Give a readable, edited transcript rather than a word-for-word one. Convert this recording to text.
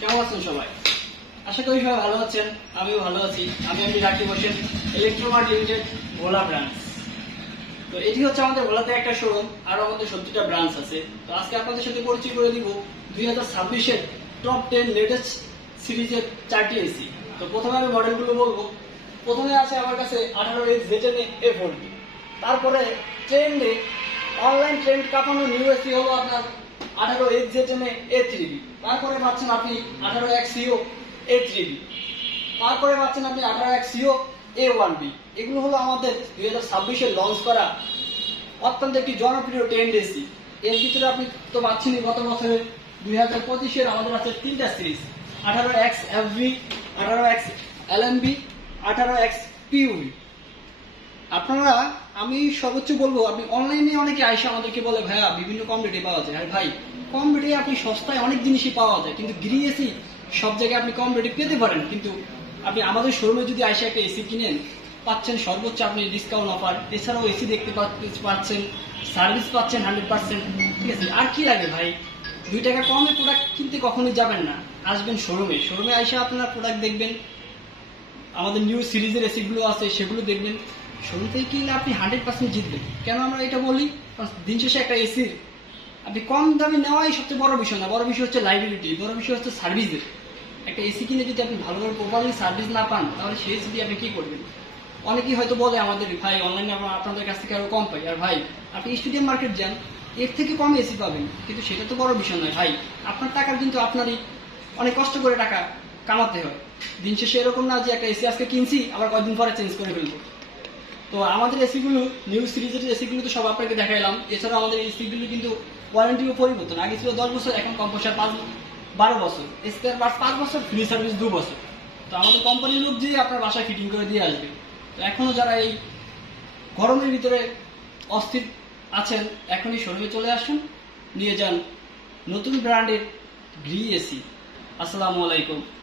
কেমন আছেন সবাই? আশা করি সবাই ভালো আছেন, আমিও ভালো আছি। আমি রাকিব হোসেন, ইলেকট্রোমার্ট লিমিটেড, ভোলা ব্রাঞ্চ। তো এটি হচ্ছে আমাদের ভোলাতে একটা শোরুম, আরো আমাদের 70টা ব্রাঞ্চ আছে। তো আজকে আপনাদের সাথে পরিচয় করে দিব 2026-এর টপ 10 লেটেস্ট সিরিজের 4টি এসি। তো প্রথমে আমি মডেলগুলো বলবো। প্রথমে আছে আমার কাছে 18H ZNA A40। তারপরে ট্রেন্ডে অনলাইন ট্রেন্ড কাঁপানো নিউ এসি হলো আপনার 18H ZNA A3B। তারপরে পাচ্ছেন আপনি 18XCO A3B। তারপরে পাচ্ছেন আপনি 18XCO A1B। এগুলো হলো আমাদের 2026-এ লঞ্চ করা অত্যন্ত একটি জনপ্রিয় ট্রেন্ড এসি। এর ভিতরে আপনি তো পাচ্ছেনই গত বছরের 2025-এর আমাদের আছে 3টা series, 18X FV, 18X LNB, 18X PUV। আপনারা, আমি সর্বোচ্চ বলবো, আপনি অনলাইনে অনেকে আইসা আমাদেরকে বলে ভাইয়া বিভিন্ন কম রেটে পাওয়া যায়। আর ভাই, কম রেটে আপনি সস্তায় অনেক জিনিসই পাওয়া যায়, কিন্তু গ্রি এসি সব জায়গায় আপনি কম রেটে পেতে পারেন। কিন্তু আপনি আমাদের শোরুমে যদি আইসা একটা এসি কিনেন, পাচ্ছেন সর্বোচ্চ আপনি ডিসকাউন্ট অফার, এছাড়াও এসি দেখতে পাচ্ছেন, সার্ভিস পাচ্ছেন 100%। ঠিক আছে, আর কি লাগে ভাই? 2 টাকা কমে প্রোডাক্ট কিনতে কখনোই যাবেন না, আসবেন শোরুমে। শোরুমে আইসা আপনারা প্রোডাক্ট দেখবেন, আমাদের নিউ সিরিজের এসিগুলো আছে সেগুলো দেখবেন। শোরুম থেকে কিনলে আপনি 100% জিতবেন। কেন আমরা এটা বলি? দিন শেষে একটা এসির আপনি কম দামে নেওয়াই সবচেয়ে বড় বিষয় না, বড় বিষয় হচ্ছে লাইবিলিটি, বড় বিষয় হচ্ছে সার্ভিসের। একটা এসি কিনে যদি আপনি ভালোভাবে প্রপারলি সার্ভিস না পান, তাহলে সেই এসি দিয়ে আপনি কি করবেন? অনেকেই হয়তো বলে আমাদের, ভাই অনলাইনে আমরা আপনাদের কাছ থেকে আরো কম পাই। আর ভাই, আপনি স্টেডিয়াম মার্কেট যান, এর থেকে কম এসি পাবেন, কিন্তু সেটা তো বড় বিষয় নয় ভাই। আপনার টাকার কিন্তু আপনারই অনেক কষ্ট করে টাকা কামাতে হয়। দিন শেষে এরকম না যে একটা এসি আজকে কিনছি আবার কয়েকদিন পরে চেঞ্জ করে ফেলবো। তো আমাদের এসিগুলো, নিউ সিরিজের এসিগুলো তো সব আপনাকে দেখাইলাম। এছাড়াও আমাদের এসিগুলো কিন্তু ওয়ারেন্টিও পরিবর্তন, আগে ছিল 10 বছর, এখন কম্পোসার 12 বছর, স্পেয়ার পার্টস 5 বছর, ফ্রি সার্ভিস 2 বছর। তো আমাদের কোম্পানির লোক যে আপনার বাসায় ফিটিং করে দিয়ে আসবে। তো এখনো যারা এই গরমের ভিতরে অস্থির আছেন, এখনই শোরুমে চলে আসুন, নিয়ে যান নতুন ব্র্যান্ডের গ্রি এসি। আসসালামু আলাইকুম।